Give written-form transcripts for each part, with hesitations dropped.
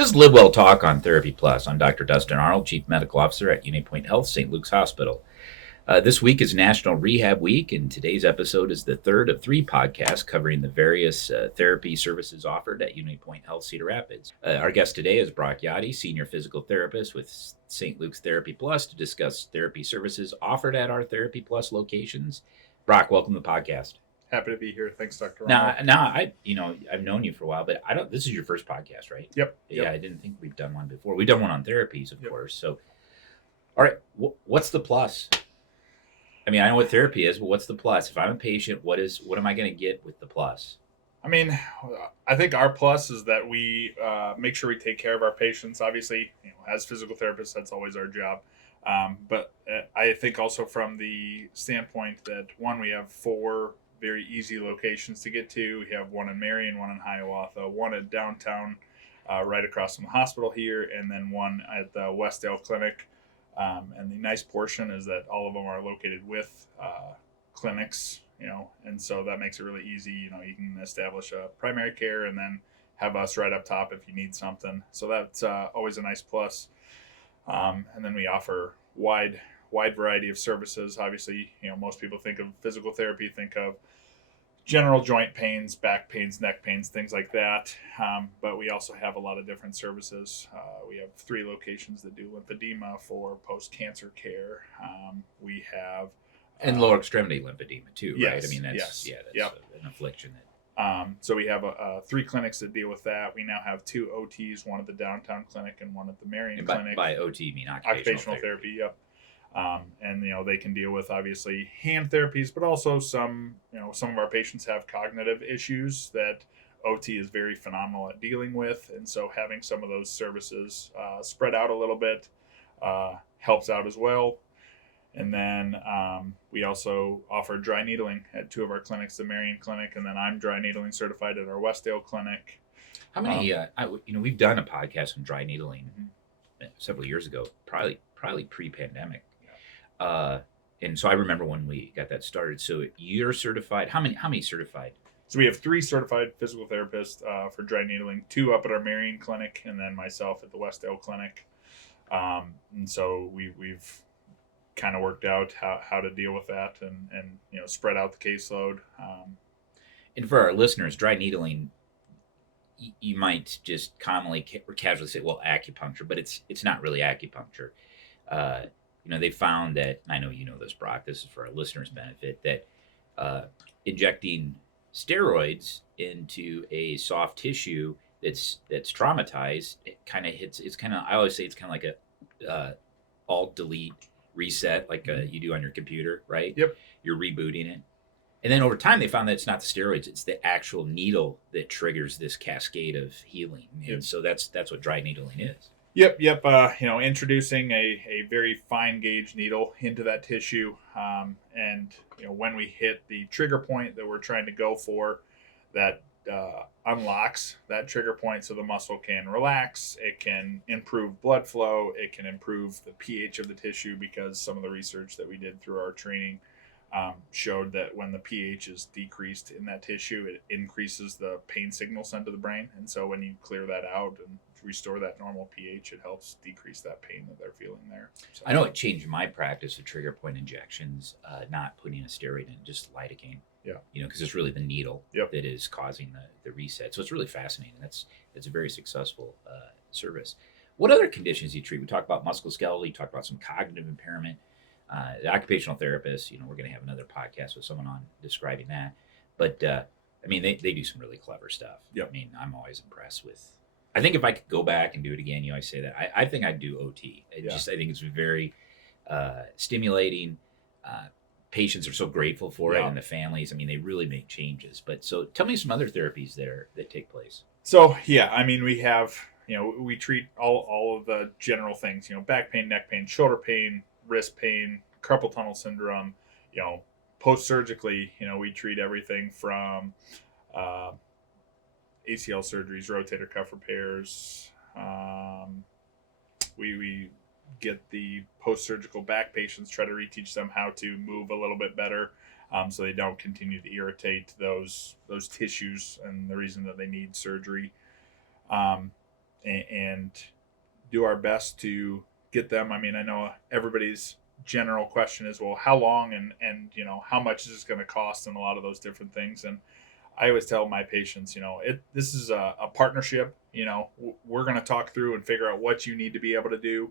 This is LiveWell Talk on Therapy Plus. I'm Dr. Dustin Arnold, Chief Medical Officer at UnityPoint Health, St. Luke's Hospital. This week is National Rehab Week, and today's episode is the third of three podcasts covering the various therapy services offered at UnityPoint Health, Cedar Rapids. Our guest today is Yotty, Senior Physical Therapist with St. Luke's Therapy Plus, to discuss therapy services offered at our Therapy Plus locations. Brock, welcome to the podcast. Happy to be here. Thanks, Dr. Now, I've known you for a while, but this is your first podcast, right? Yep. Yeah, I didn't think we've done one before. We've done one on therapies, of course. So, all right, what's the plus? I mean, I know what therapy is, but what's the plus? If I'm a patient, what am I going to get with the plus? I mean, I think our plus is that we make sure we take care of our patients. Obviously, as physical therapists, that's always our job. But I think also from the standpoint that, one, we have 4 very easy locations to get to. We have one in Marion, one in Hiawatha, one at downtown, right across from the hospital here, and then one at the Westdale Clinic. And the nice portion is that all of them are located with clinics, and so that makes it really easy. You can establish a primary care and then have us right up top if you need something. So that's always a nice plus. And then we offer wide variety of services. Obviously, most people think of physical therapy, think of general joint pains, back pains, neck pains, things like that. But we also have a lot of different services. We have 3 locations that do lymphedema for post-cancer care. We have... And lower extremity lymphedema too, right? Yes, I mean, that's an affliction. So we have 3 clinics that deal with that. We now have 2 OTs, one at the downtown clinic and one at the Marion Clinic. By OT, you mean occupational therapy. Yep. And they can deal with obviously hand therapies, but also some of our patients have cognitive issues that OT is very phenomenal at dealing with, and so having some of those services spread out a little bit helps out as well. And then we also offer dry needling at 2 of our clinics, the Marion Clinic, and then I'm dry needling certified at our Westdale Clinic. How many? We've done a podcast on dry needling several years ago, probably pre-pandemic. And so I remember when we got that started. So you're certified. How many certified? So we have 3 certified physical therapists for dry needling, 2 up at our Marion Clinic, and then myself at the Westdale Clinic. And so we've kind of worked out how to deal with that and spread out the caseload. And for our listeners, dry needling, you might just commonly or casually say, well, acupuncture, but it's not really acupuncture. They found that, I know you know this, Brock, this is for our listeners' benefit, that injecting steroids into a soft tissue that's traumatized, I always say it's kind of like a alt delete reset, like you do on your computer, right? Yep. You're rebooting it. And then over time, they found that it's not the steroids, it's the actual needle that triggers this cascade of healing. Yep. And so that's what dry needling is. Yep. Introducing a very fine gauge needle into that tissue. And when we hit the trigger point that we're trying to go for, that unlocks that trigger point so the muscle can relax. It can improve blood flow. It can improve the pH of the tissue, because some of the research that we did through our training showed that when the pH is decreased in that tissue, it increases the pain signal sent to the brain. And so when you clear that out and restore that normal pH, it helps decrease that pain that they're feeling there. So, I know it changed my practice of trigger point injections, not putting a steroid in, just lidocaine. Yeah. Because it's really the needle Yep. that is causing the reset. So it's really fascinating. It's a very successful service. What other conditions do you treat? We talked about musculoskeletal. You talked about some cognitive impairment. The occupational therapist, we're going to have another podcast with someone on describing that. But, they do some really clever stuff. Yep. I mean, I'm always impressed with. I think if I could go back and do it again, I say that. I think I'd do OT. I think it's very stimulating. Patients are so grateful for it, and the families. They really make changes. But so tell me some other therapies that take place. So, we have, we treat all of the general things, back pain, neck pain, shoulder pain, wrist pain, carpal tunnel syndrome. Post-surgically, we treat everything from ACL surgeries, rotator cuff repairs. We get the post-surgical back patients, try to reteach them how to move a little bit better, so they don't continue to irritate those tissues and the reason that they need surgery. and do our best to get them. I mean, I know everybody's general question is, well, how long and how much is this going to cost, and a lot of those different things. And I always tell my patients, this is a partnership. We're going to talk through and figure out what you need to be able to do.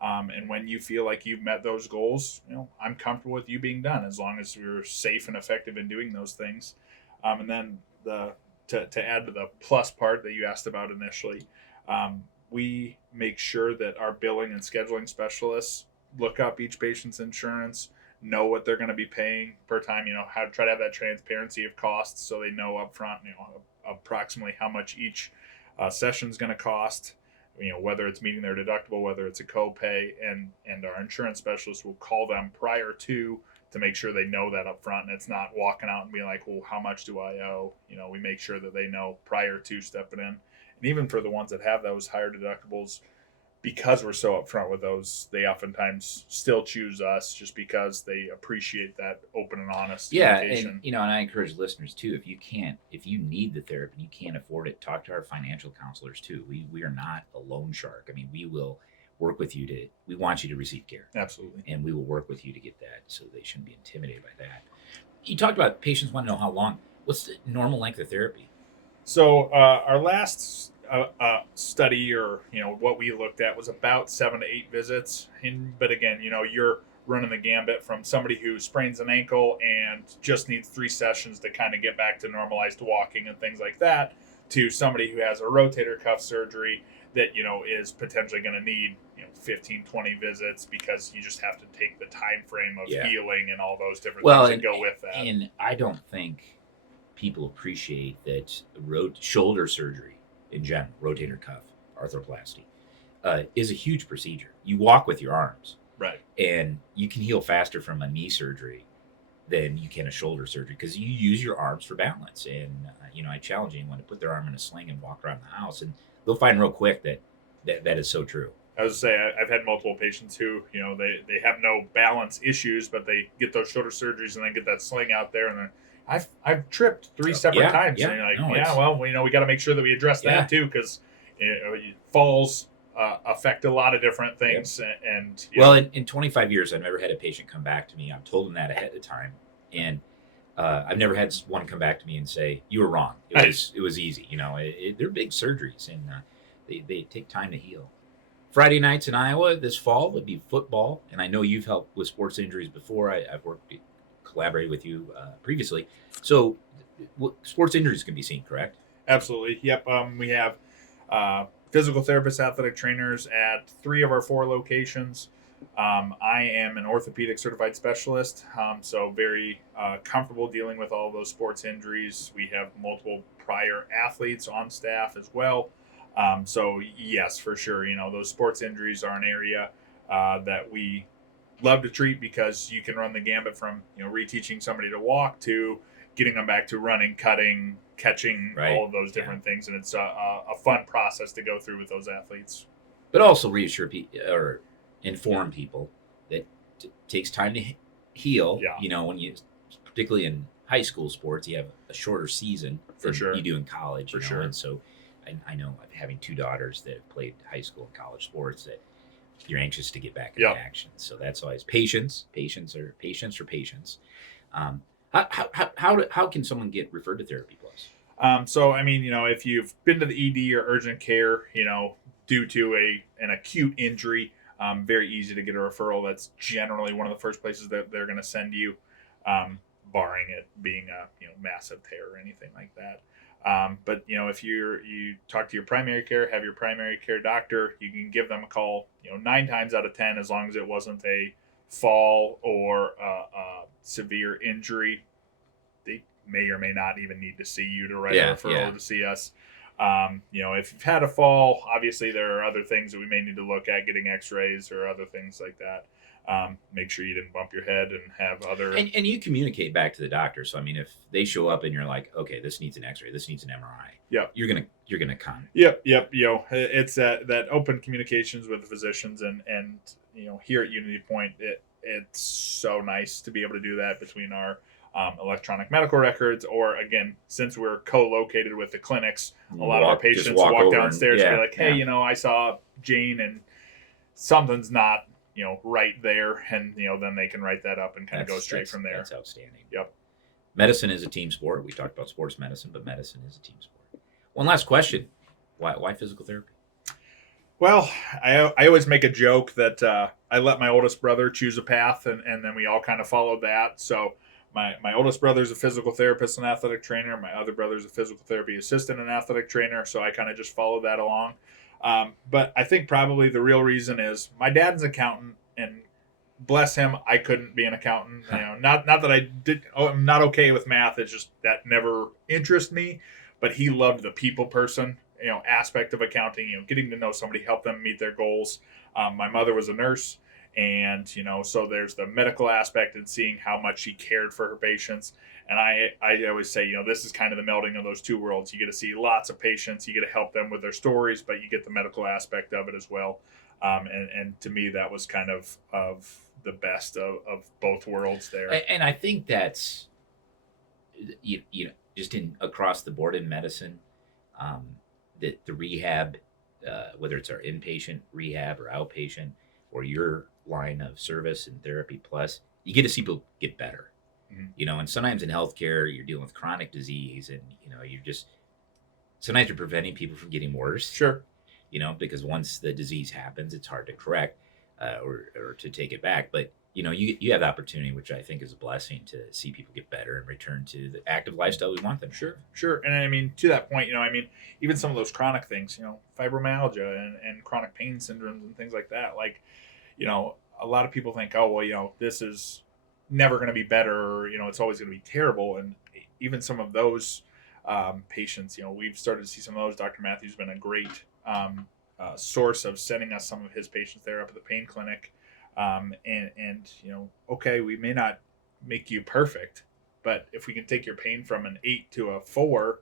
And when you feel like you've met those goals, I'm comfortable with you being done as long as you're safe and effective in doing those things. And then to add to the plus part that you asked about initially, we make sure that our billing and scheduling specialists look up each patient's insurance, know what they're going to be paying per time, how to try to have that transparency of costs so they know upfront, approximately how much each session is going to cost, whether it's meeting their deductible, whether it's a copay, and our insurance specialist will call them prior to make sure they know that up front, and it's not walking out and being like, well, how much do I owe? We make sure that they know prior to stepping in. And even for the ones that have those higher deductibles, because we're so upfront with those, they oftentimes still choose us just because they appreciate that open and honest communication. And I encourage listeners too, if you need the therapy and you can't afford it, talk to our financial counselors too. We are not a loan shark. I mean, we will work with you we want you to receive care. Absolutely. And we will work with you to get that, so they shouldn't be intimidated by that. You talked about patients want to know how long. What's the normal length of therapy? So our last study, or what we looked at, was about 7 to 8 visits. But again, you're running the gambit from somebody who sprains an ankle and just needs 3 sessions to kind of get back to normalized walking and things like that, to somebody who has a rotator cuff surgery that is potentially going to need 15, 20 visits, because you just have to take the time frame of healing and all those different things that go with that. And I don't think people appreciate that shoulder surgery in general, rotator cuff arthroplasty, is a huge procedure. You walk with your arms, right? And you can heal faster from a knee surgery than you can a shoulder surgery, because you use your arms for balance. And I challenge anyone to put their arm in a sling and walk around the house, and they'll find real quick that is so true. I was say, I've had multiple patients who, they have no balance issues, but they get those shoulder surgeries and then get that sling out there, and then I've tripped 3 separate times. Yeah, and you're like, we got to make sure that we address that too, because falls affect a lot of different things. Yep. In 25 years, I've never had a patient come back to me. I've told them that ahead of time, and I've never had one come back to me and say, "You were wrong. It was easy." They're big surgeries, and they take time to heal. Friday nights in Iowa this fall would be football, and I know you've helped with sports injuries before. I've collaborated with you previously, so sports injuries can be seen, correct? Absolutely. Yep. We have physical therapists, athletic trainers at 3 of our 4 locations. I am an orthopedic certified specialist, so very comfortable dealing with all of those sports injuries. We have multiple prior athletes on staff as well. So yes, for sure, those sports injuries are an area that we love to treat, because you can run the gambit from reteaching somebody to walk to getting them back to running, cutting, catching, all of those different things, and it's a fun process to go through with those athletes. But also reassure people or inform people that it takes time to heal. Yeah. When you, particularly in high school sports, you have a shorter season than you do in college. For sure. And so I know, having 2 daughters that have played high school and college sports, that you're anxious to get back into action. So that's always patience. How can someone get referred to Therapy Plus? So, if you've been to the ED or urgent care, due to an acute injury, very easy to get a referral. That's generally one of the first places that they're going to send you, barring it being a massive tear or anything like that. But if you talk to your primary care, have your primary care doctor, you can give them a call. 9 times out of 10, as long as it wasn't a fall or a severe injury, they may or may not even need to see you to write a referral to see us. If you've had a fall, obviously there are other things that we may need to look at, getting X-rays or other things like that. Make sure you didn't bump your head and have other... And you communicate back to the doctor. So, if they show up and you're like, okay, this needs an X-ray, this needs an MRI. You're gonna come. Yep. It's that open communications with the physicians, and here at UnityPoint, it's so nice to be able to do that between our electronic medical records, or again, since we're co-located with the clinics, a lot of our Just patients walk walk over downstairs and be like, hey, yeah. I saw Jane and something's not, right there. And, then they can write that up and kind of go straight from there. That's outstanding. Yep. Medicine is a team sport. We talked about sports medicine, but medicine is a team sport. One last question. Why physical therapy? Well, I always make a joke that I let my oldest brother choose a path, and then we all kind of followed that. So my oldest brother's a physical therapist and athletic trainer. My other brother's a physical therapy assistant and athletic trainer. So I kind of just followed that along. But I think probably the real reason is my dad's an accountant, and bless him, I couldn't be an accountant. Not that I did. Oh, I'm not okay with math. It's just that never interested me. But he loved the people person, aspect of accounting. Getting to know somebody, help them meet their goals. My mother was a nurse, and so there's the medical aspect and seeing how much she cared for her patients. And I always say, this is kind of the melding of those two worlds. You get to see lots of patients, you get to help them with their stories, but you get the medical aspect of it as well. And to me, that was kind of the best of both worlds there. And I think that's, just across the board in medicine, that the rehab, whether it's our inpatient rehab or outpatient or your line of service and therapy plus, you get to see people get better. Mm-hmm. And sometimes in healthcare, you're dealing with chronic disease, and sometimes you're preventing people from getting worse. Sure. Because once the disease happens, it's hard to correct or to take it back. But you have the opportunity, which I think is a blessing, to see people get better and return to the active lifestyle we want them. Sure. And I mean, to that point, even some of those chronic things, fibromyalgia and chronic pain syndromes and things like that. Like, a lot of people think, oh, well, this is never going to be better, or, it's always going to be terrible. And even some of those patients, we've started to see some of those. Dr. Matthews has been a great source of sending us some of his patients there up at the pain clinic. Okay, we may not make you perfect, but if we can take your pain from an 8 to a 4,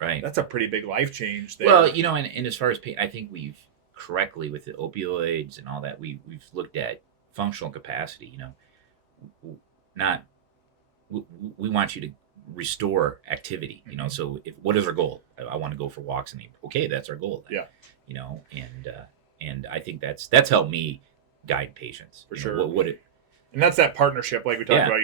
right, that's a pretty big life change there. Well, and as far as pain, I think we've correctly with the opioids and all that, we've looked at functional capacity. We want you to restore activity. Mm-hmm. So what is our goal? I want to go for walks, and okay, that's our goal then. Yeah. And I think that's helped me guide patients for sure. And that's that partnership, like we talked about.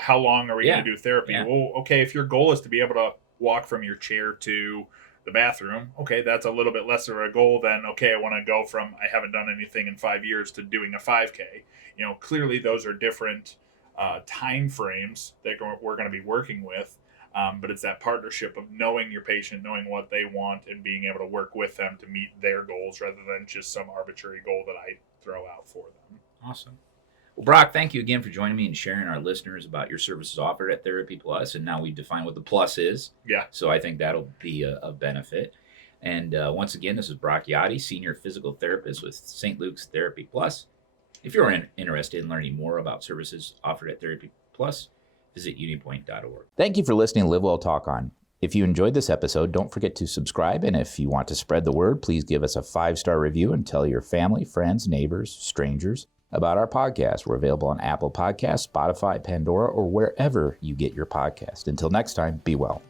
How long are we going to do therapy? Yeah. Well, okay, if your goal is to be able to walk from your chair to the bathroom, okay, that's a little bit less of a goal than, okay, I want to go from I haven't done anything in 5 years to doing a 5K. Clearly those are different time frames that we're going to be working with. But it's that partnership of knowing your patient, knowing what they want, and being able to work with them to meet their goals rather than just some arbitrary goal that I throw out for them. Awesome. Well, Brock, thank you again for joining me and sharing our listeners about your services offered at Therapy Plus. And now we define what the plus is. Yeah. So I think that'll be a benefit. And once again, this is Brock Yotty, Senior Physical Therapist with St. Luke's Therapy Plus. If you're interested in learning more about services offered at Therapy Plus, visit unitypoint.org. Thank you for listening to LiveWell Talk On. If you enjoyed this episode, don't forget to subscribe. And if you want to spread the word, please give us a 5-star review and tell your family, friends, neighbors, strangers about our podcast. We're available on Apple Podcasts, Spotify, Pandora, or wherever you get your podcast. Until next time, be well.